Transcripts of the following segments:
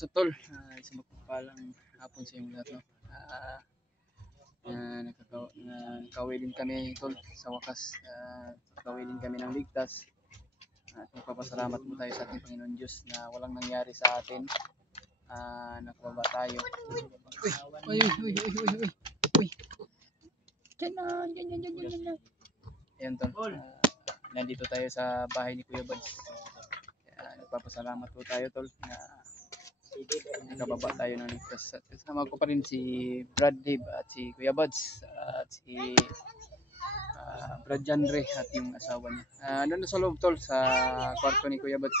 What's up, tol? Isang mapagpalang hapon sa inyong lahat, no? Nakauwi din kami, tol, sa wakas. Nakauwi din kami ng ligtas. At nagpapasalamat mo tayo sa ating Panginoon Diyos na walang nangyari sa atin. Nakababa tayo. Uy! Uy! Diyan na. Ayan, tol. Nandito tayo sa bahay ni Kuya Buds. Nagpapasalamat po tayo, tol, na nakababa tayo ng ligtas. Kasama ko pa rin si Brad Dave at si Kuya Buds at si Brad Jandre at yung asawa niya. Doon sa loob, tol, sa kwarto ni Kuya Buds.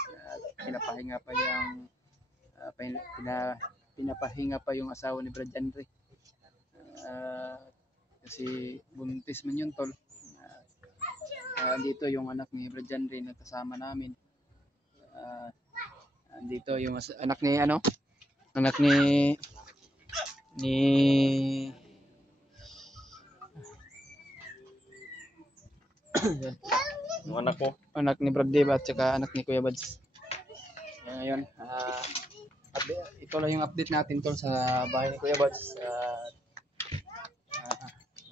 Pinapahinga pa yung asawa ni Brad Jandre. Kasi buntis man yun, tol. Dito yung anak ni Brad Jandre na kasama namin. Dito yung anak ni Yung anak ko. Anak ni Brad Dave at saka anak ni Kuya Buds. Ngayon, ito lang yung update natin, tol, sa bahay ni Kuya Buds.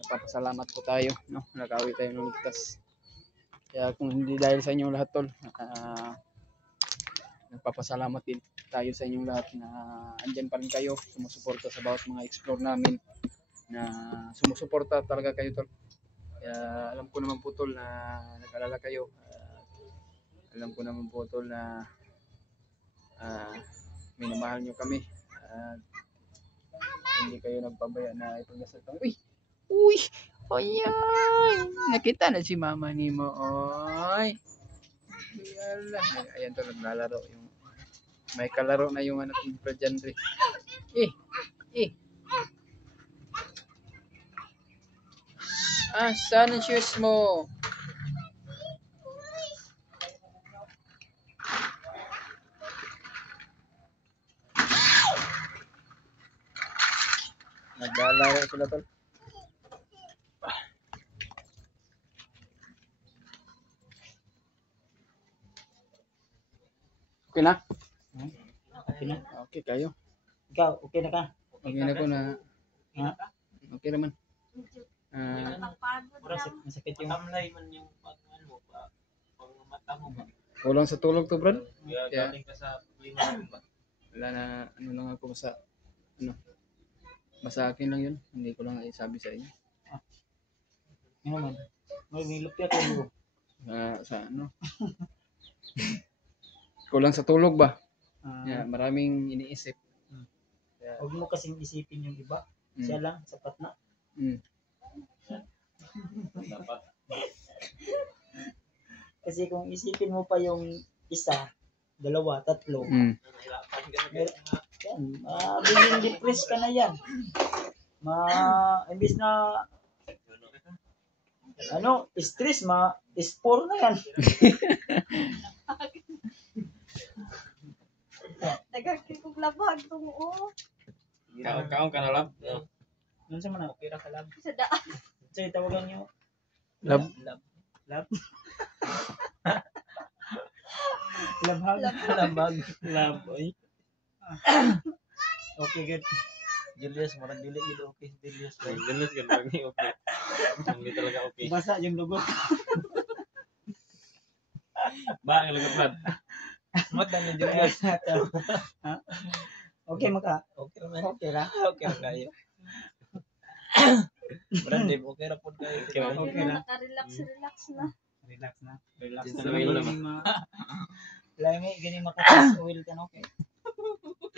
Nagpapasalamat po tayo, no? Nakawi tayo ng ligtas. Kaya kung hindi dahil sa inyong lahat, tol, nagpapasalamat din tayo sa inyong lahat na andyan pa rin kayo, sumusuporta sa bawat mga explore namin, na sumusuporta talaga kayo, tol. Kaya alam ko naman po, tol, na nag-alala kayo. Alam ko naman po, tol, na minamahal nyo kami. Hindi kayo nagpabaya na ipagdasal kami. Uy! Ayan! Nakita na si mama ni mo. Oy! Ayan, tol, naglalaro. May kalaro na yung anak ni Brad Jandre. Saan ang shoes mo? Naglalaro sila, tol. Okay na? Okay na? Okay kayo. Ikaw, okay na ka? Okay na ko na. Ha? Okay naman. Masakit yung Tamlay man yung pag mata mo ba? Kulang sa tulog to, Brad. Yeah. Galing ka sa problema ba? Wala na, lang ako sa, basta akin lang yun. Hindi ko lang isabi sa inyo. ano naman? May lupya ko. Sa kulang sa tulog ba? Maraming iniisip. Huwag mo kasing isipin yung iba. Siya lang, sapat na. Dapat. Kasi kung isipin mo pa yung isa, dalawa, tatlo, Nahirapan ka na yan, magiging depressed ka na yan. Imbis na stress, spore na yan. Nagkakipog labag itong Kaon ka na lang. Ano sa mga okay ra ka lang. sa daan. So, tawagan nyo. Love. Love. Labag. Love. Oy. Okay, good. Julius, marang dili gid okay. Julius gid lagi okay. Hindi talaga okay. Basa yung dugo. Ba ang lagad. Mata ni Julius. Ha? Okay maka. Okay ra man. Okay ra. Okay ra kayo. Brande, okay ra pod kayo. Okay na. Naka-relax na. Relax na. Relax Just na oil naman. Lami gani makatas oil ka na okay.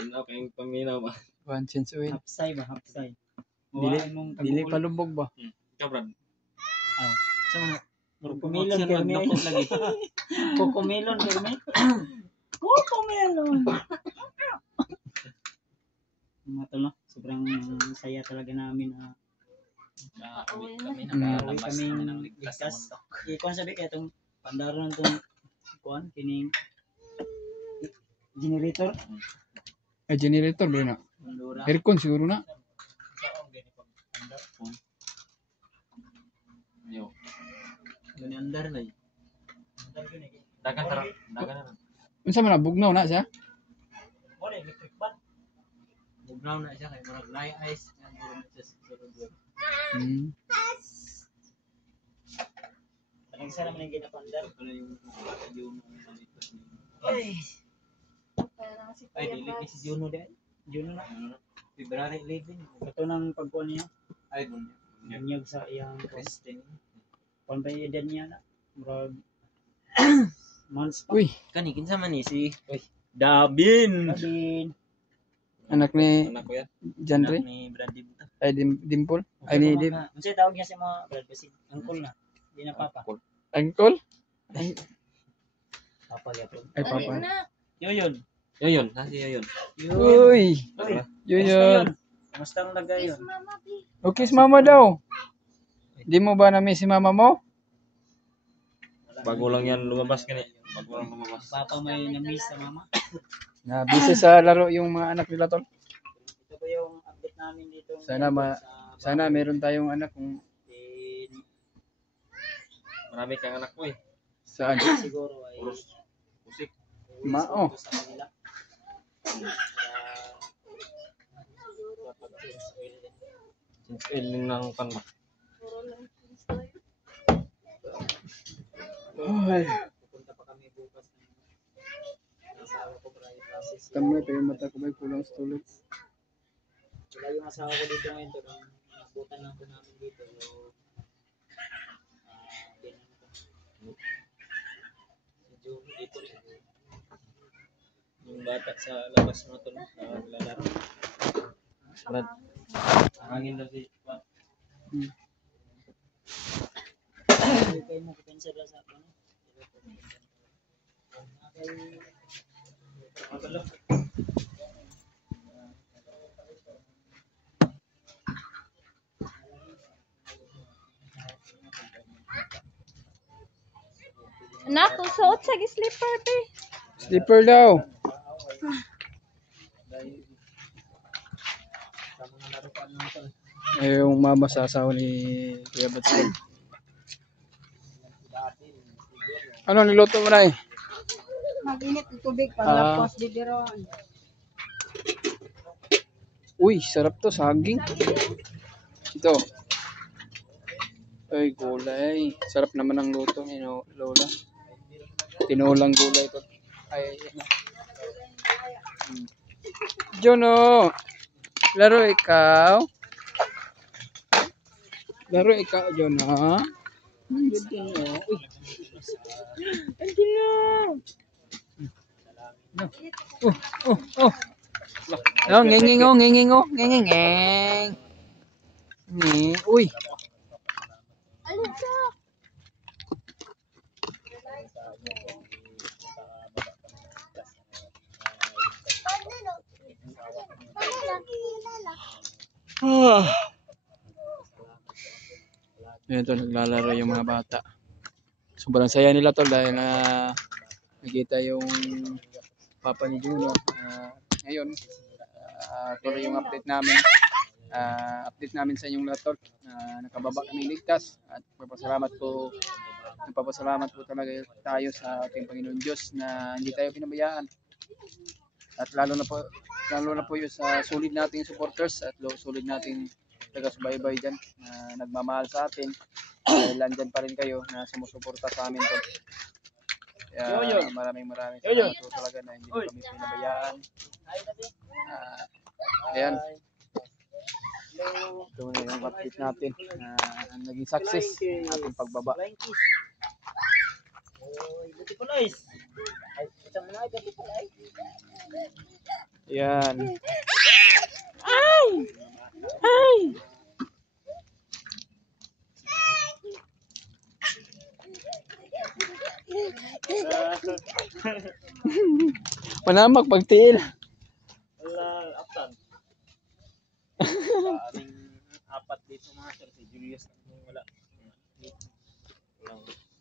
Okay, yung paminaw ba? One chance oil. Hapsay ba, hapsay. Dili palubog ba? Ikaw, Brad. Sa mga kukumilon kami. lagi. Kukumilon kami. Kukumilon. Mga tol, no? Sobrang saya talaga namin na Uwi kami nakauwi nakalabas kami na ng ligtas sa mundo. Kung sabi kaya itong pandaron itong kining generator. Generator ba na? Bandura. Aircon siguro na. Yo. Gani andar na. Dagan na. Unsa man na bugnaw na siya? Wala, electric ban. Brown na siya kay murag light ice yan puro na siya sa sulod. Hmm. Anong isa naman yung ginapandar? Ito na yung malitos niya. Ay, Kaya lang si Ay, Kuya dili Bats. ni si Juno din. Juno na. February 11. Ito nang pagkuhan niya. Ay, dun. Nanyag sa iyang Testing. kung ba yung edad niya na. Murag months pa. Uy, Kani kinsa man ni si Dabin. Sabin. anak ni Anak ko yan. Janre. Anak ni Brandy Buta. Ay, Dimple. Ay, ni Dim. Ano siya tawag niya sa mga brad? Kasi angkol na. Hindi na papa. Uncle? Papa yapon. Ay, Dali papa. na. Yun. Yoyon, nasi Yoyon. Uy, Uy. yun Kamusta yun. Kamusta ang lagay Kiss yun? mama, B. Okay, si mama daw. Di mo ba na-miss si mama mo? Bago lang yan lumabas kani. Bago lang lumabas. Papa may na-miss sa mama. Na busy sa laro yung mga anak nila tol. Ito po yung update namin dito. Sana meron tayong anak kung Marami kang anak ko eh. saan. siguro ay Puros pusik. Mao. sa kanila. Since ilin ng panma. Puro lang kiss tayo. Ay, Pupunta pa kami bukas ng asawa ko para i-process. tama pa yung mata ko may kulang sa tulog. Wala yung asawa ko dito ngayon to. Nang nabutan lang po namin dito. Yung medyo dito yung bata sa labas mo to lalaro. Brad. Hangin daw si Kayo mo kapensya lang sa akin. Anak, suot sa slipper, B. Slipper daw. Sa mga laruan natin. Eh, yung mama sa asawa ni Kuya Batskol. Ano niluto mo na eh? Mag-init ng tubig Ah. lapos bibiron. Uy, sarap to, saging. Ito. Ay, gulay. Sarap naman ang luto ni Lola. Tinulang gulay ito. Ay, ano. Jono, laro ikaw. Laro ikaw, Jono. Good Jono. Uy. Jono. Oh. Oh, ngengeng oh, ngengeng oh, ngengeng. Ni, uy. Alin sa? Ah. Ito, naglalaro yung mga bata. Sobrang saya nila tol dahil nakita yung papa ni Juno. Ngayon, tuloy yung update namin. Update namin sa inyong lahat tol. Nakababa kami ligtas at nagpapasalamat po talaga tayo sa ating Panginoon Diyos na hindi tayo pinabayaan. At lalo na po yung sa solid nating supporters at solid nating taga-subaybay dyan na nagmamahal sa atin. Dahil andyan pa rin kayo na sumusuporta sa amin to. Kaya maraming salamat po talaga na hindi po kami pinabayaan. Ayan. Ito na yung update natin na naging success ang ating pagbaba. Oh, beautiful eyes. Ay, isang mga beautiful eyes. Ayan. Manamak pagtiil. Wala, aptan. Aming apat dito mga sir, si Julius wala.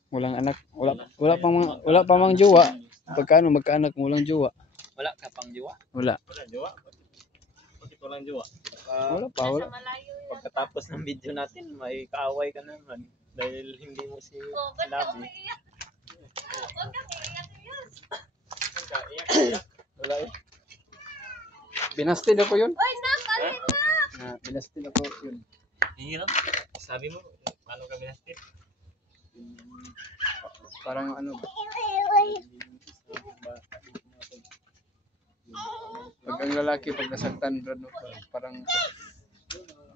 Walang anak, wala pa mang jowa. Pagkano magkaanak mo walang jowa? Wala ka pang jowa. Wala. Wala jowa. Bakit walang jowa? Wala pa, wala. Pagkatapos ng video natin, may kaaway ka naman dahil hindi mo sinabi. Iyak. Wala eh. Binasted ako yun. Oy, nak, alin na. Binasted ako yun. Hindi no? Sabi mo, paano ka binastit? Parang ano ba? Pag ang lalaki, pag nasaktan, Brad, no, parang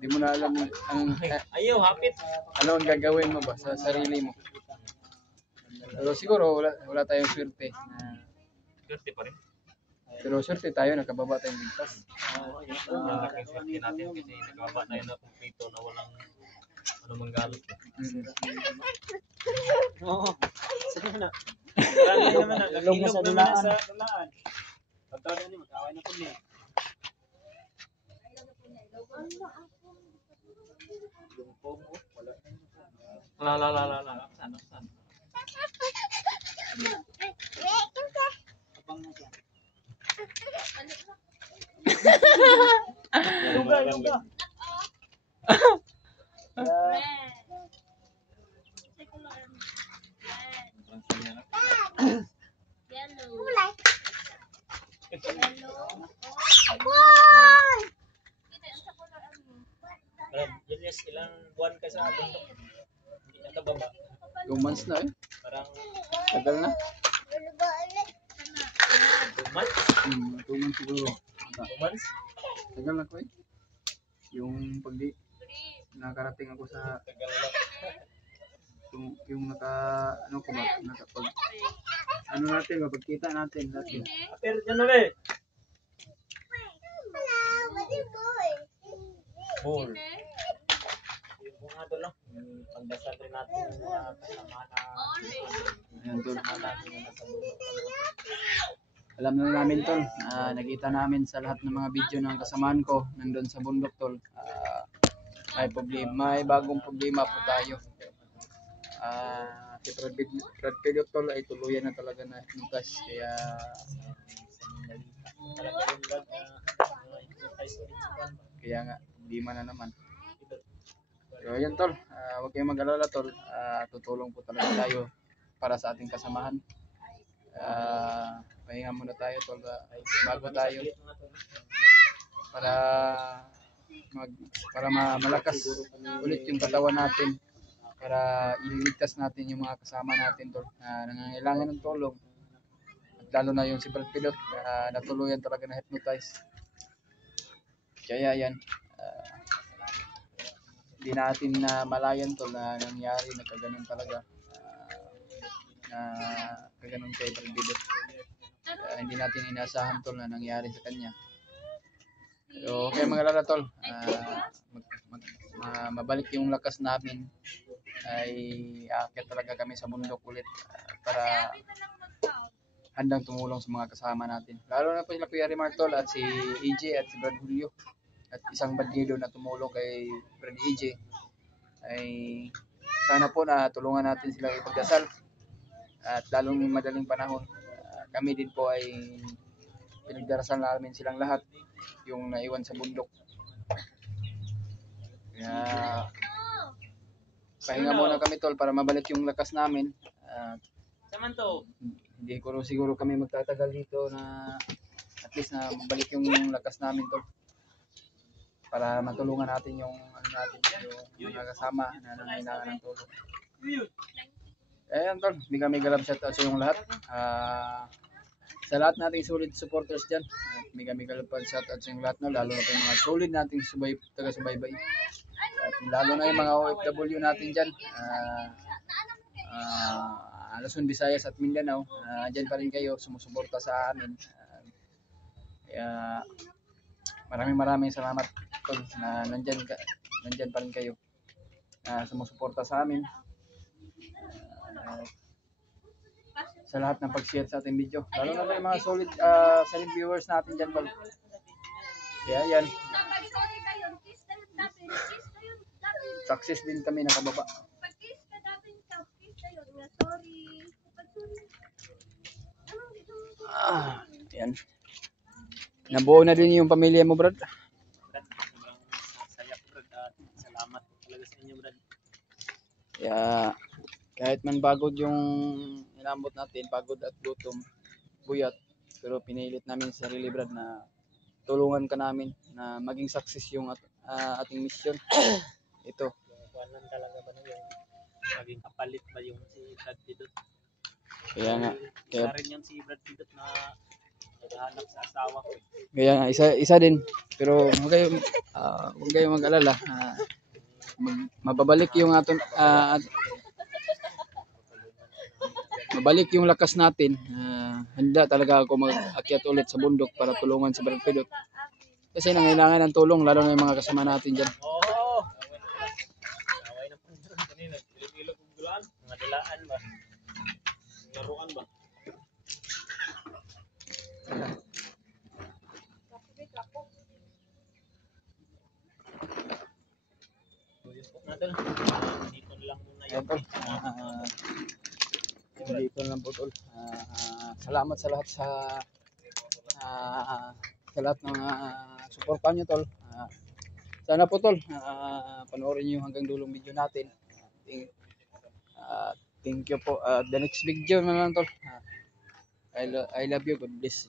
di mo na alam Ayaw, hapit. ano ang gagawin mo ba sa sarili mo. Pero siguro wala tayong swerte. Swerte pa rin. Pero swerte tayo, nakababa tayong ligtas. Ang laking swerte natin kasi nakababa tayo na kumplito na walang ano manggalot. Oo. Sige na. Marami naman na. Ilog mo sa dulaan. Sa dulaan. Pagkawin niyo, mag-away na po niya. La. Saan? Luga. Julius, ilang buwan ka sa atin? Hindi na kababa. 2 months na eh. Parang Tagal na. 2 months. 2 months siguro. 2 months? Tagal na ko eh. Yung pagdi nakarating ako sa Tagal na. yung ano ko ba nakapag ano natin mapagkita natin dati. Pero dyan na be. Bull. Yung mga doon lang. Pagdasal rin natin yung mga kasama na Ayan tol. kasama natin na nasa bundok. Alam na namin tol, nakita namin sa lahat ng mga video ng kasamaan ko nandun sa bundok tol. May bagong problema po tayo. Si Brad Pitt tol ay tuluyan na talaga na hypnotize kaya Talaga yung blood na hypnotize ulit si Juan. kaya nga problema na naman. So ayan tol, huwag kayong mag-alala tol, tutulong po talaga tayo para sa ating kasamahan. Pahinga muna tayo tol, bago tayo para malakas ulit yung katawan natin, para iligtas natin yung mga kasama natin tol na nangangailangan ng tulong, at lalo na yung si Brad Pilot natuluyan talaga na hypnotize. Kaya yan, hindi natin na malayan tol na nangyari na kaganon talaga, na kaganon kay Brad Pilot. Hindi natin inaasahan tol na nangyari sa kanya. So, okay mga lala tol, mabalik yung lakas namin ay aakyat talaga kami sa bundok ulit, para handang tumulong sa mga kasama natin. Lalo na po sila Kuya Rimar tol at si EJ at si Brad Julio at isang bandido na tumulong kay Brad EJ. Ay sana po na tulungan natin sila ipagdasal at lalong madaling panahon. Kami din po ay pinagdarasal namin silang lahat yung naiwan sa bundok. Kaya pahinga muna kami tol para mabalik yung lakas namin. Saman to. Hindi ko siguro kami magtatagal dito na at least na mabalik yung lakas namin tol, para matulungan natin yung yung mga kasama na nangailangan ng tulong. Ayan tol, mega love shoutout sa inyong lahat. Sa lahat nating solid supporters dyan, mega love shoutout sa inyong lahat, no? Lalo na po yung mga solid nating taga-subaybay. At lalo na yung mga OFW natin dyan, Luzon, Visayas at Mindanao, dyan pa rin kayo sumusuporta sa amin. Kaya maraming salamat tol na nandyan pa rin kayo sumusuporta sa amin. Sa lahat ng pag-share sa ating video, lalo na po yung mga solid viewers natin dyan tol. Kaya yan, success din kami nakababa. Yan. Nabuo na din yung pamilya mo, Brad. Brad, sobrang saya po Brad at salamat po talaga sa inyo Brad. Kaya kahit man pagod yung inambot natin, pagod at gutom, buyat, pero pinilit namin sa sarili Brad na tulungan tulungan ka namin na maging success yung ating mission. Ito. Yung kuwanan talaga ba na yung maging kapalit ba yung si Brad Pitt? Kaya nga. Isa rin yung si Brad Pitt na naghahanap sa asawa ko. Kaya nga, isa din. Pero huwag kayong mag-alala. Mababalik yung mabalik yung lakas natin. Handa talaga ako mag-akyat ulit sa bundok para tulungan si Brad Pitt. Kasi nangailangan ng tulong, lalo na yung mga kasama natin dyan. Oo! Away na po kanina. Ilog-ilog kong gulaan. Mga dilaan ba? Laruan ba? Natin. Dito na lang muna Ayan yung tol. Dito lang po tol. Salamat sa lahat sa lahat ng suporta nyo tol. Sana po tol, panoorin nyo hanggang dulong video natin. Thank you po. The next video na lang tol. I love you. God bless.